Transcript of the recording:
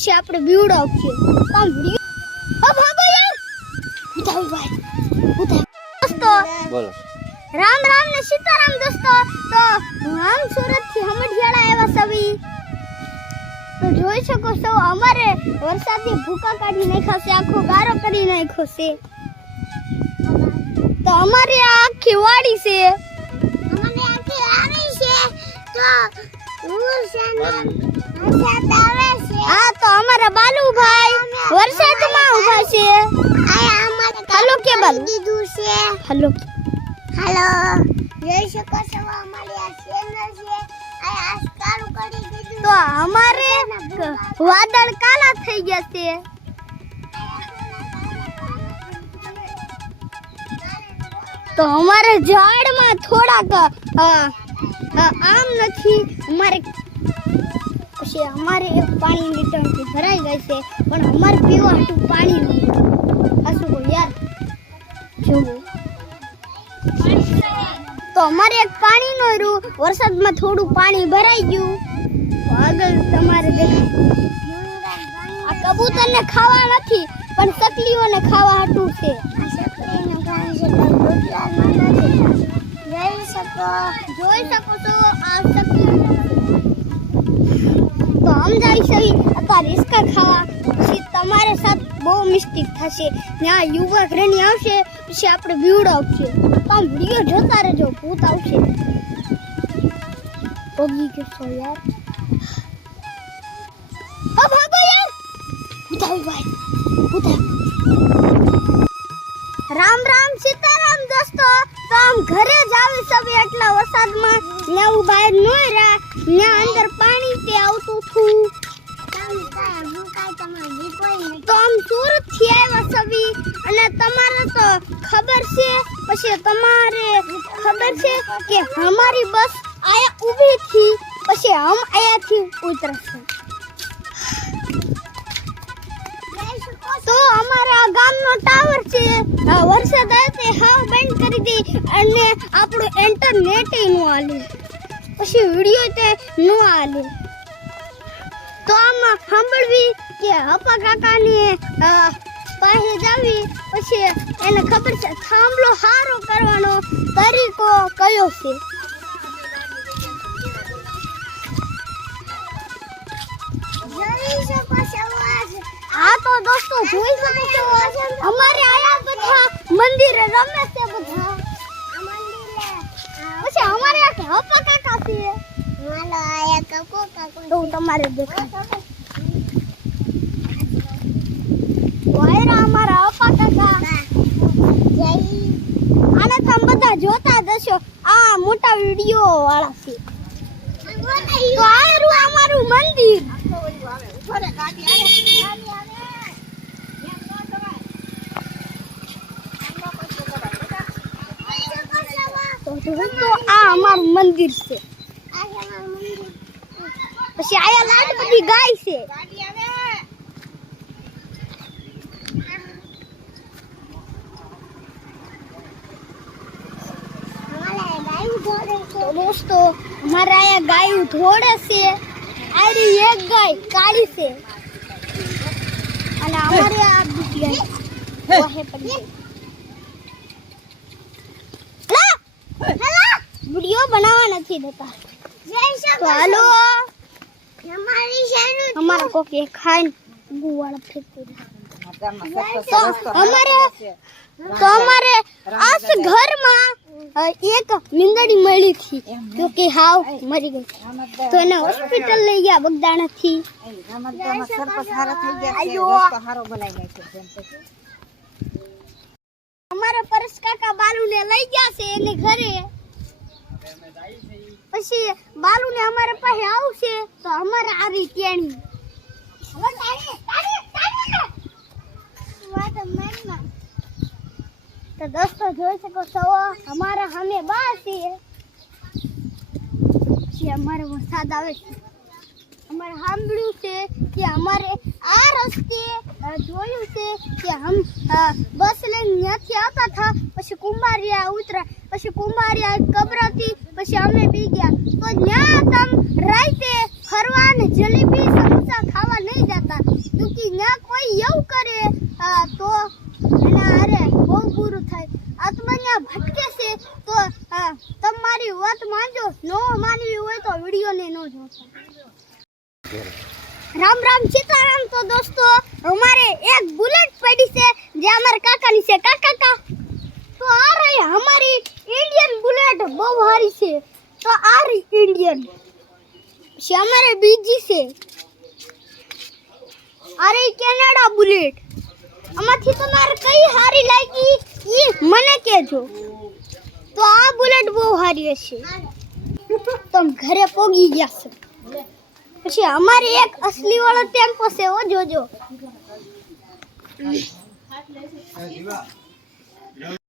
પછી આપણે બીવડાવશે આમ વિડિયો ઓ ભાગો યાર ઉતાવ ભાઈ ઉતાવ દોસ્તો બોલો. રામ રામ ને સીતારામ દોસ્તો. તો રામ સુરતથી હમઢિયાળા આવ્યા સવી તો જોઈ શકો છો અમારે વરસાદની ભૂકા કાઢી નાખ્યા છે આખો ગારો કરી નાખ્યો છે. તો અમારે આ આખી વાડી છે. અમારે આખી વાડી છે. તો હું છે ને આવે હા તો અમારા બાલુભાઈ. વરસાદમાં ઊભા છે. હાલો કે બાલુ દીધું છે. હાલો હાલો જોઈ શકો છો અમારી આ ચેનલ છે. આ આસ્કારું કરી દીધું તો અમારે વાદળ કાલા થઈ ગયા છે. તો અમારે ઝાડમાં થોડાક આમ નથી અમારે પછી અમારે એક પાણીની ટંકી ભરાઈ ગઈ છે, પણ અમારે પીવા હાટું પાણી નહીં. આ શું યાર? જોવું તો અમારે એક પાણીનો રૂ, વરસાદમાં થોડું પાણી ભરાઈ ગયું. આગળ તમારે આ કબૂતરને ખાવા નથી, પણ સકલીઓને ખાવા હાટું છે. જોઈ શકો છો, આ સકલી તો અથવા રિસ્કા ખાવા પછી તમારે સાથ બહુ મિસ્ટેક થશે. ત્યાં યુવા રેણી આવશે, પછી આપણે બીવડો તો આમ વીડિયો જોતા રહેજો, ભૂત આવશે. ભોગી ગયો યાર. યાર ઉતાવ ભાઈ. ઉતાવ રામ રામ સીતારામ દોસ્તો. તો આમ ઘરે જ આવી સવી એટલા વરસાદમાં. ને હું બહાર ન રહ્યા ને અંદર પાણી તે આવતું હતું તો આમ સુરતથી આવ્યા સવી. અને તમારે તો ખબર છે, પછી તમારે ખબર છે કે અમારી બસ આયા ઊભી થી પછી હમ આયાથી ઉતરશે. તો અમારે ગામનો ટાવર છે. વરસાદ આવે તે હાવ બંધ કરી દી અને આપણું ઇન્ટરનેટ ન હાલે. પછી વીડિયો તે ન હાલે. તો આમાં સાંભળવી કે હપા કાકાની પાસે જાવી, પછી એને ખબર છે, થાંભલો હારો કરવાનો તરીકો કયો છે? દોસ્તો જોઈ શકો છો. અમારે આયા બધા મંદિરે રમે છે બધા. પછી અમારે આ હપા કાકા છે. તો તમારે દેખાડ. વાયરા અમારા અપા કાકા. આને તમે બધા જોતા જ આ મોટા વીડિયો વાળા છે. તો આ અમારું મંદિર. તો આ અમારું મંદિર છે. પછી આયા લાડ બધી ગાય છે. તો દોસ્તો અમારે અહીંયા ગાયું ધોળે છે. આડી એક ગાય કાળી છે. અને અમારે આ બીજી ગાય વાહે પડી ગઈ લા! લા! વીડિયો બનાવવા નથી દેતા. હાલો. અમારા કોકે ખાઈને ગુવાળ ફેંકી અમારે તો અમારે આસ ઘરમાં એક મીંદડી મળી હતી. તો કે હાવ મરી ગઈ. તો એને હોસ્પિટલ લઈ ગયા બગદાણાથી. અમારા પરસ બાલુને લઈ ગયા છે એને ઘરે. પછી બાલુને અમારા પાસે આવશે તો અમારે આવી કેણી તો દોસ્તો જોઈ શકો છો, અમારા સામે બા છે. પછી અમારે વરસાદ આવે છે. અમારે સાંભળ્યું છે કે અમારે આ રસ્તે જોયું છે કે હમ બસ ત્યાંથી આવતા હતા પછી કુંભારિયા ઉતરા, પછી કુંભારિયા કબરાતી પછી અમે બી ગયા. તો ત્યાં તમ રાતે ફરવા જલેબી સમોસા ખાવા નહીં જતા. બાકી ના કોઈ એવું કરે? તો એના અરે બહુ બુરું થાય. આત્મા ત્યાં ભટકે છે, તો તમારી વાત માનજો. નો માનવી હોય તો વિડીયોને ન જોતા. રામ રામ સીતારામ. તો દોસ્તો, અમારે એક બુલેટ પડી છે. ઇન્ડિયન છે અમારે બીજી છે. અરે કેનેડા બુલેટ. આમાંથી તમારે કઈ સારી લાગી એ મને કહેજો. તો આ બુલેટ બહુ સારી હશે. તમે ઘરે પોગી ગયા છો. પછી અમારે એક અસલી વાળો ટેમ્પો છે ઓ જોજો.